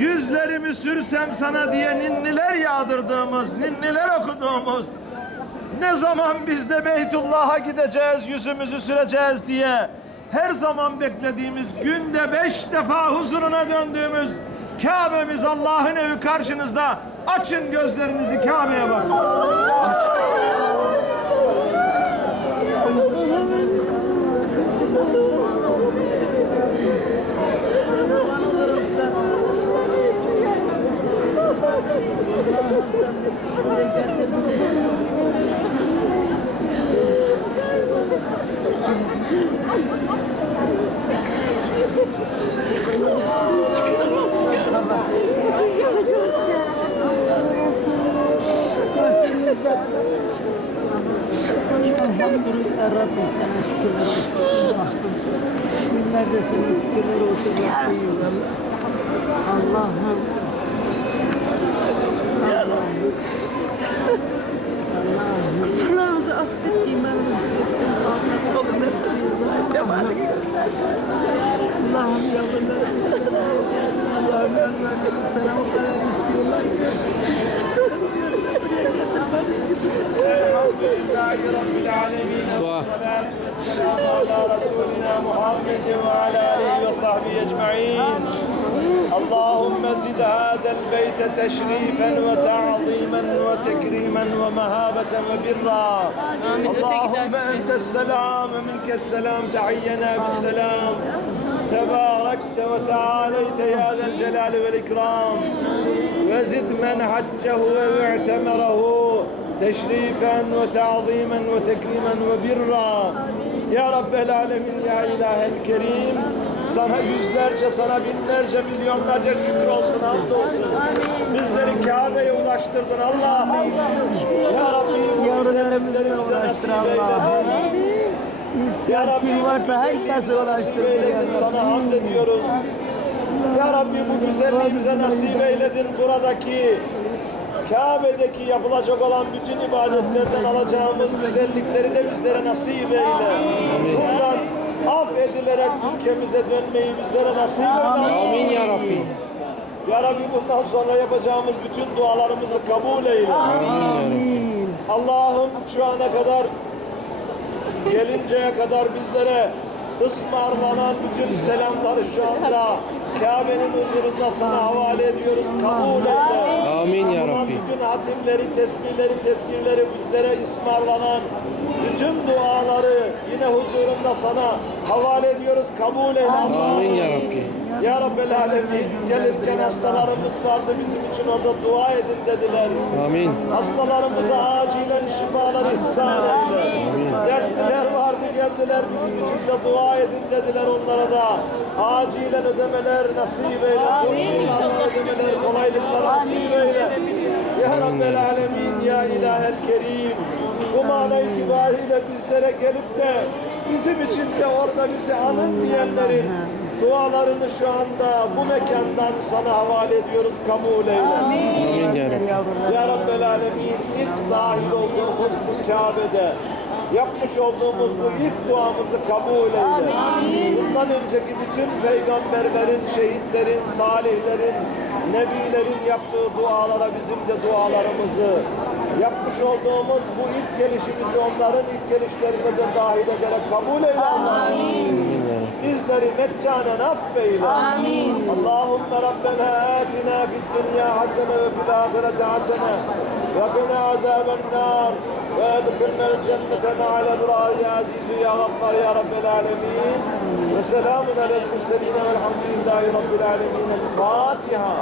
Yüzlerimi sürsem sana diye ninniler yağdırdığımız, ninniler okuduğumuz ne zaman biz de Beytullah'a gideceğiz, yüzümüzü süreceğiz diye her zaman beklediğimiz günde beş defa huzuruna döndüğümüz Kabe'miz Allah'ın evi karşınızda. Açın gözlerinizi Kabe'ye bakın. Elhamdülillah Rabbim sana şükürler olsun. Günlerde sana şükürler olsun. Rabbim. Allah'ım. Allah'ım. Şuralarımızı affet, imanımızı Allah'ım çok nefret Cemal'i Allah'ım yavrularım. Allah'ım yavrularım. Sana o kadar istiyorlar ki. Elhamdülillahi Rabbil alemin. Dua. Selamu ala Resulina Muhammed ve ala alihi ve sahbihi ecma'in. البيت تشريفا وتعظيما وتكريما ومهابة وبرا. اللهم أنت السلام ومنك السلام. تعينا بالسلام. تباركت وتعاليت يا ذا الجلال والإكرام. وزد من حجه واعتمره تشريفا وتعظيما وتكريما وبرا. Ya Rabbel Alemin ya İlahel Kerim sana yüzlerce, sana binlerce, milyonlarca şükür olsun, hamdolsun. Bizleri Kabe'ye ulaştırdın Allah. Ya Rabbi nasip uğraştır Allah'ım. İster Rabbi kim varsa herkese ulaştır. sana hamd ediyoruz. Ya Rabbi bu güzelliği bize nasip eyledin buradaki Kabe'deki yapılacak olan bütün ibadetlerden alacağımız güzellikleri de bizlere nasip eyle. Bundan affedilerek ülkemize dönmeyi bizlere nasip eyle. Amin ya Rabbi. Ya Rabbi bundan sonra yapacağımız bütün dualarımızı kabul eyle. Amin. Allah'ım şu ana kadar gelinceye kadar bizlere ısmarlanan bütün selamları şu anda Kabe'nin huzurunda sana havale ediyoruz. Kabul eyle. Amin ya Rabbi. Bütün hatimleri, tesbihleri, tezkirleri bizlere ısmarlanan bütün duaları yine huzurunda sana havale ediyoruz. Kabul eyle. Amin ya Rabbi. Ya Rabbel Alemin gelirken hastalarımız vardı bizim için orada dua edin dediler. Amin. Hastalarımıza acilen şifalar ihsan eyle. Geldiler bizim için de dua edin dediler onlara da. Acilen ödemeler nasip eyle. Borçlularına ödemeler kolaylıklar nasip eyle. Ya Rabbel Alemin ya İlahel Kerim. Bu mana itibariyle bizlere gelip de bizim için de orada bizi anın diyenlerin dualarını şu anda bu mekandan sana havale ediyoruz. Kabul eyle. Amin ya Rabbel Alemin ilk dahil olduğumuz bu Kabe'de yapmış olduğumuz bu ilk duamızı kabul eyle. Bundan önceki bütün peygamberlerin, şehitlerin, salihlerin, nebilerin yaptığı dualara bizim de dualarımızı yapmış olduğumuz bu ilk gelişimizi onların ilk gelişlerine de dahil ederek kabul eyle Allah'ım. قدر مجانا نفينا آمين. اللهم ربنا آتنا في الدنيا حسنة وفي الآخرة حسنة وقنا عذاب النار. وادخلنا الجنة مع الأبرار يا عزيز يا غفار يا رب العالمين. وسلام على المرسلين والحمد لله رب العالمين. الفاتحة.